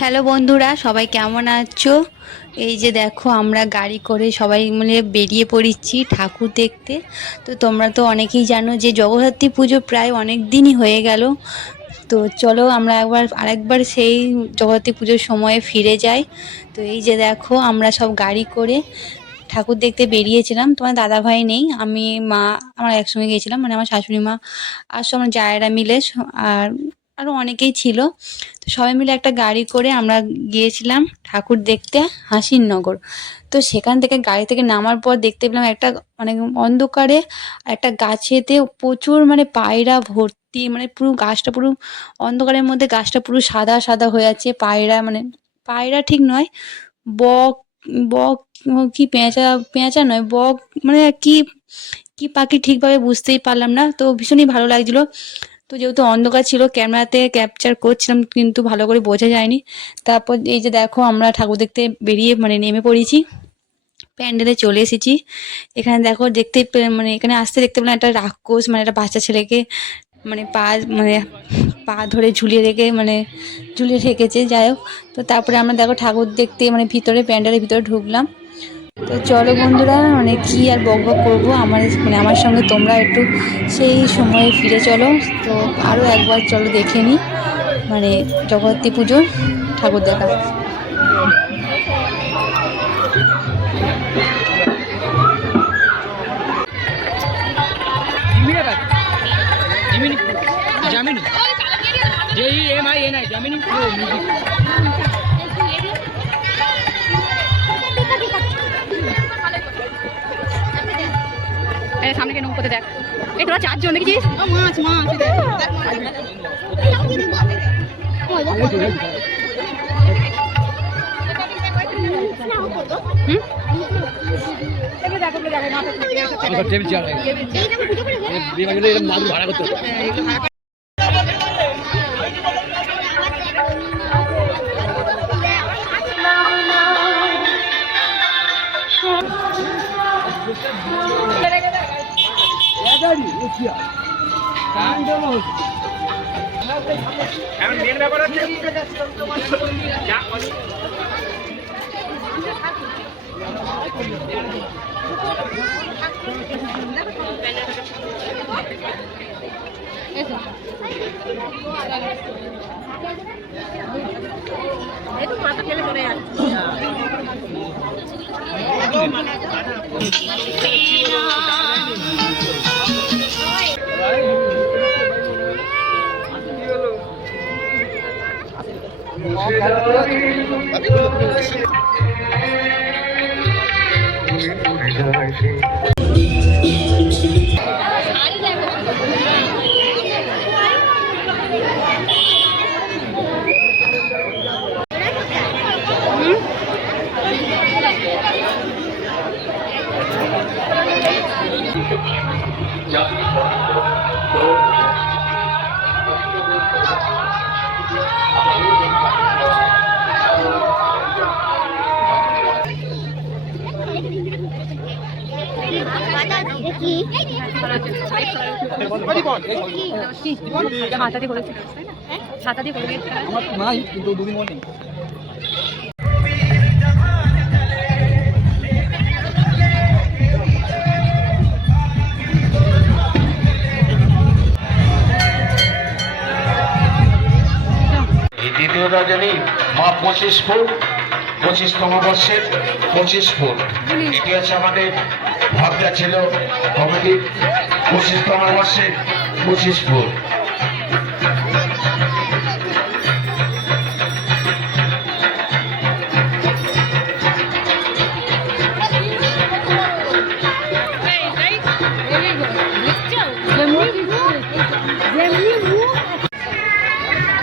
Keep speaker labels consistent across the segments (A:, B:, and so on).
A: Hello বন্ধুরা, সবাই কেমন আছো? এই যে দেখো, আমরা গাড়ি করে সবাই মিলে বেরিয়ে পড়েছি ঠাকুর দেখতে। তো তোমরা তো অনেকেই জানো যে জগদ্ধাত্রী পুজো প্রায় অনেক দিনই হয়ে গেল। তো চলো আমরা একবার, আরেকবার সেই জগদ্ধাত্রী পুজোর সময়ে ফিরে যাই। তো এই যে দেখো, আমরা সব গাড়ি করে ঠাকুর দেখতে বেরিয়েছিলাম। তোমার দাদা ভাই নেই, আমি, মা, আমরা একসঙ্গে গিয়েছিলাম মানে আমার শাশুড়ি মা আর সব আমার জায়েরা মিলে আর আরও অনেকেই ছিল। তো সবাই মিলে একটা গাড়ি করে আমরা গিয়েছিলাম ঠাকুর দেখতে হাসির নগর। তো সেখান থেকে গাড়ি থেকে নামার পর দেখতে পেলাম একটা মানে অন্ধকারে একটা গাছেতে প্রচুর মানে পায়রা ভর্তি মানে পুরো গাছটা পুরো অন্ধকারের মধ্যে গাছটা পুরো সাদা সাদা হয়ে আছে। পায়রা মানে পায়রা ঠিক নয়, বক বক কি পেঁচা পেঁচা নয়, বক মানে কি কি পাখি ঠিকভাবে বুঝতেই পারলাম না। তো ভীষণই ভালো লাগছিল। তো যেহেতু অন্ধকার ছিল, ক্যামেরাতে ক্যাপচার করছিলাম, কিন্তু ভালো করে বোঝা যায়নি। তারপর এই যে দেখো, আমরা ঠাকুর দেখতে বেরিয়ে মানে নেমে পড়েছি। প্যান্ডেলে চলে এসেছি। এখানে দেখো, দেখতে মানে এখানে আসতে দেখতে পেলাম একটা রাক্ষস মানে একটা বাচ্চা ছেলেকে মানে পা মানে পা ধরে ঝুলিয়ে রেখে মানে ঝুলিয়ে রেখেছে, যাই হোক। তো তারপরে আমরা দেখো ঠাকুর দেখতে মানে ভিতরে, প্যান্ডেলের ভিতরে ঢুকলাম। তো চলো বন্ধুরা মানে কী আর বক বক করব আমার মানে আমার সঙ্গে তোমরা একটু সেই সময়ে ফিরে চলো তো আরও একবার চলো দেখে নিই মানে জগতী পুজো ঠাকুর দেখা
B: এই সামনে কে নৌকোতে দেখ। এই তোরা চারজন দেখেছিস
C: মাছ মাছ
D: টেবিল চেয়ার লাগে বিভাগ এরকম মাছ ভাড়া করতে হবে এখন মেন ব্যাপার হচ্ছে
B: ছাতা
E: দ্বিতীয় মা পঁচিশ ফুট পঁচিশতম বর্ষের পঁচিশ ফুট। এটি হচ্ছে আমাদের ভাবনা ছিল কমিটির পঁচিশতম বর্ষের পঁচিশ ফুট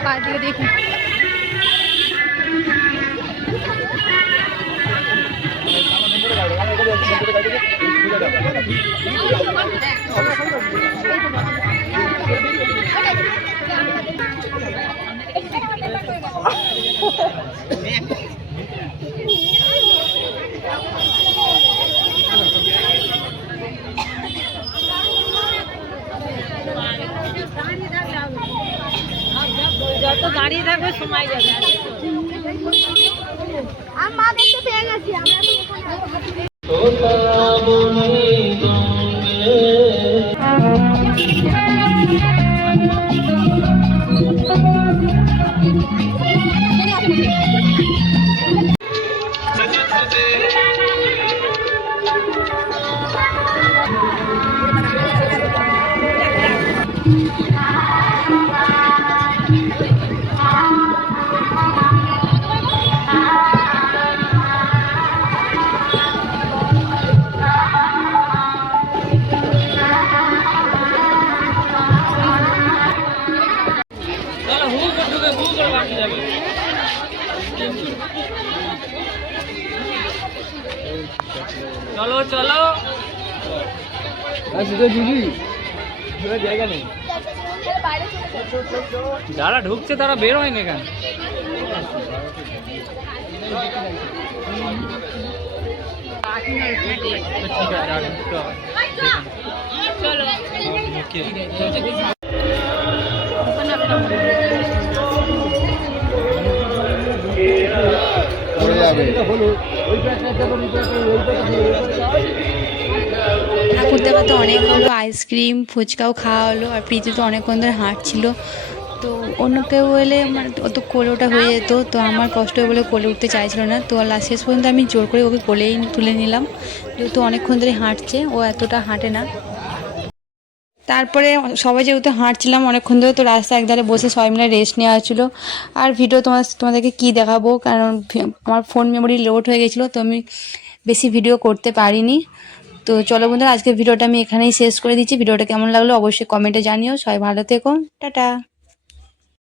B: পায়ের দিকে দেখি
C: যত দাঁড়িয়ে থাকবে সময় যাবে
D: যারা ঢুকছে তারা বের হয়নি কেন ঠিক আছে আর ঢুকতে হবে।
A: ঠাকুর দেখা তো অনেক হলো আইসক্রিম, ফুচকাও খাওয়া হলো, আর প্রীতি তো অনেকক্ষণ ধরে হাঁটছিল তো অন্য কেউ হলে মানে অত কোলে ওঠা হয়ে যেত, তো আমার কষ্ট বলে কোলে উঠতে চাইছিল না। তো লাস্ট শেষ পর্যন্ত আমি জোর করে ওকে কোলেই তুলে নিলাম। যেহেতু অনেকক্ষণ ধরে হাঁটছে, ও এতটা হাঁটে না। তারপরে সবাই যেহেতু হাঁটছিলাম অনেকক্ষণ ধরে, তো রাস্তা একধারে বসে সবাই মিলে রেস্ট নেওয়া হচ্ছিল আর ভিডিও তোমার, তোমাদেরকে কী দেখাবো? কারণ আমার ফোন মেমোরি লোড হয়ে গেছিল, তো আমি বেশি ভিডিও করতে পারিনি। তো চলো বন্ধুরা, আজকের ভিডিওটা আমি এখানেই শেষ করে দিচ্ছি। ভিডিওটা কেমন লাগল অবশ্যই কমেন্টে জানিও। সবাই ভালো থেকো। টাটা।